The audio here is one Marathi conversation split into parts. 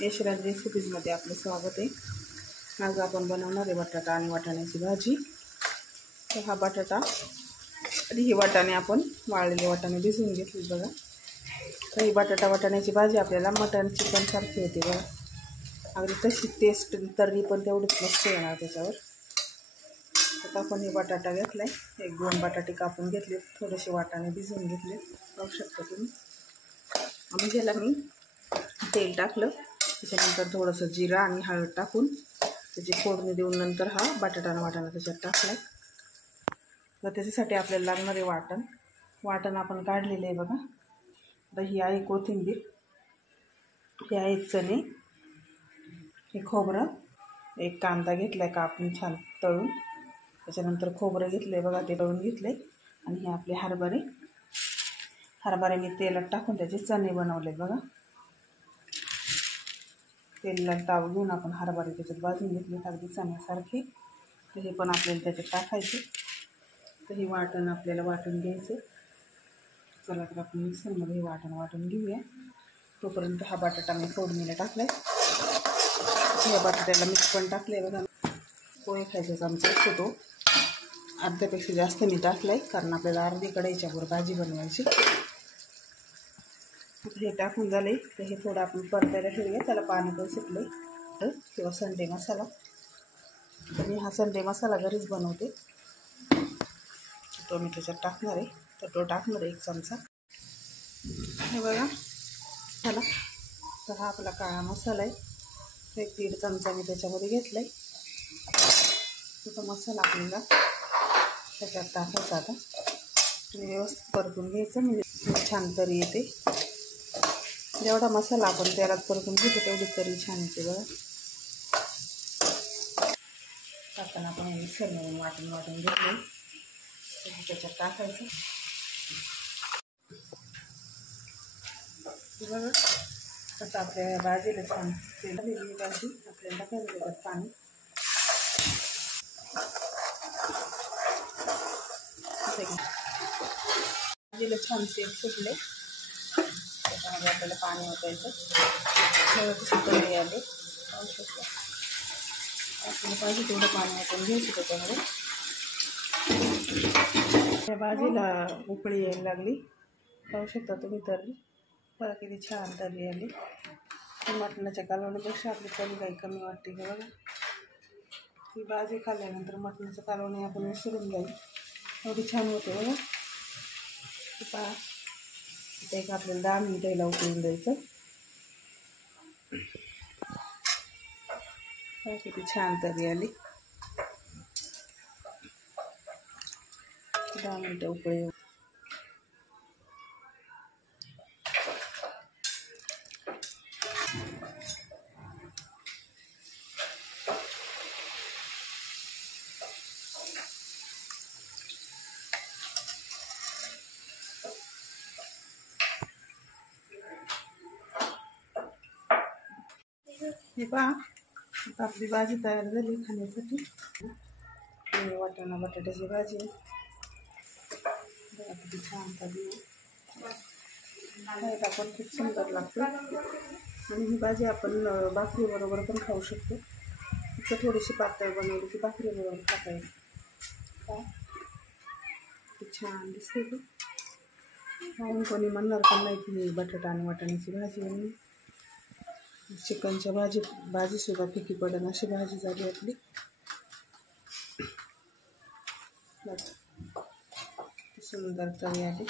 यशराज रेसिपीजमध्ये आपलं स्वागत आहे। आज आपण बनवणार आहे बटाटा आणि वाटाण्याची भाजी। तर हा बटाटा आणि ही वाटाणे आपण वाळलेले वाटाणे भिजवून घेतले बघा। तर ही बटाटा वाटाण्याची भाजी आपल्याला मटन चिकन सारखी होते बघा, अगदी तशी टेस्ट तर्री पण तेवढीच मस्त येणार त्याच्यावर। तर आपण हे बटाटा घेतलाय, 1-2 बटाटे कापून घेतले, थोडेसे वाटाणे भिजवून घेतले, पाहू शकता तुम्ही। आणि ह्याला मी तेल टाकलं, त्याच्यानंतर थोडंसं जिरा आणि हळद टाकून त्याची फोडणी देऊन नंतर हा बटाटा आणि वाटाणा त्याच्यात टाकला। तर त्याच्यासाठी आपल्याला लागणार आहे वाटण आपण काढलेलं आहे बघा। तर ही आहे कोथिंबीर, हे आहेत चणे, हे खोबरं, एक कांदा घेतला आहे कापून छान तळून, त्याच्यानंतर खोबरं घेतलं आहे बघा, ते तळून घेतले। आणि हे आपले हरभरे मी तेलात टाकून त्याचे चणे बनवले बघा। तेलात ताव घेऊन आपण हरभरे त्याच्यात भाजून घेतले अगदी चण्यासारखे। तर हे पण आपल्याला त्याच्यात टाकायचे। तर हे वाटण आपल्याला वाटून घ्यायचं। चला तर आपण मिक्सरमध्ये हे वाटण घेऊया। तोपर्यंत हा बटाटा मी फोडणीला टाकलाय, या बटाट्याला मिक्स पण टाकले बघा। पोहे खायचा चमचा असतो तो, अर्ध्यापेक्षा जास्त मी टाकलाय, कारण आपल्याला अर्धी कढईच्यावर भाजी बनवायची। हे टाकून झाले तर हे थोडं आपण परतायला ठेवूया, त्याला पाणी पण सुटले। किंवा संडे मसाला, तर मी हा संडे मसाला घरीच बनवते, तो मी त्याच्यात टाकणार आहे। तर तो टाकणार आहे 1 चमचा, हे बघा झाला। तर हा आपला काळा मसाला आहे, 1-1.5 चमचा मी त्याच्यामध्ये घेतला आहे। तो मसाला आपल्याला त्याच्यात टाकायचा आता, व्यवस्थित परतून घ्यायचं, म्हणजे छान तरी येते। जेवढा मसाला आपण तेलात परतून घेतो तेवढी तरी छान येते बघा। टाकताना आपण मिक्सरमधून वाटून घेतले, त्याच्यात टाकायचं बघा। आता आपल्या भाजीला छान तेल दिली भाजी, आपल्याला टाकायचं त्याच्यात पाणी। भाजीला छान तेल सुटले, त्याच्यामध्ये आपल्याला पाणी ओतायचं, तरी आले पाहू शकता। आपल्याला पाहिजे तेवढं पाणी ओतून घ्यायचं त्याच्यामध्ये। त्या भाजीला उकळी यायला लागली, पाहू शकता तुम्ही तर्री बघा किती छान तर्री आली। मटणाच्या कालवणीपेक्षा आपली तर्री काही कमी वाटते का बघा। ही भाजी खाल्ल्यानंतर मटणाचं कालवणी आपण विसरून जाईल, एवढी छान होते बघा। पहा इथे एक आपल्याला 10 मिनिटं याला उकळून द्यायचं, किती छान तर्री आली। 10 मिनिटं उकळी। हे पहा आता आपली भाजी तयार झाली खाण्यासाठी। वाटाणा बटाट्याची भाजी किती छान तर्री खायला पण खूप सुंदर लागते। आणि ही भाजी आपण भाकरीबरोबर पण खाऊ शकतो, फक्त थोडीशी पातळ बनवली की भाकरीबरोबर खाता येईल। किती छान दिसते ती, खाऊन कोणी म्हणणार पण नाही की बटाटा आणि वाटाण्याची भाजी म्हणून। चिकनच्या भाजीसुद्धा फिकी पडेल अशी भाजी झाली आपली। सुंदर तरी आली।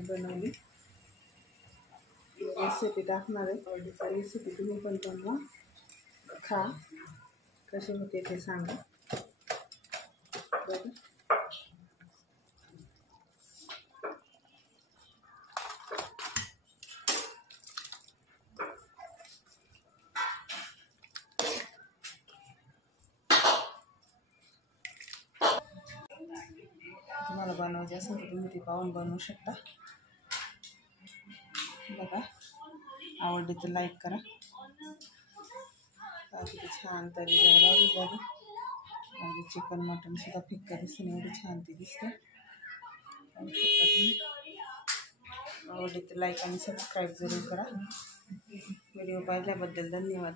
बनवली रेसिपी टाकणार आहे, रेसिपी तुम्ही पण बनवा, खा, कशी होते ते सांगा बरं। तुम्हाला बनवायचे असेल तर तुम्ही ती पाहून बनवू शकता बघा। आवडली तर लाईक करा। किती छान तरी झाली, आणि चिकन मटन सुद्धा फिक्का दिसते, एवढी छान ती दिसते. पाहू शकता तुम्ही. आवडले तर लाईक आणि सबस्क्राईब जरूर करा. व्हिडिओ पाहिल्याबद्दल धन्यवाद.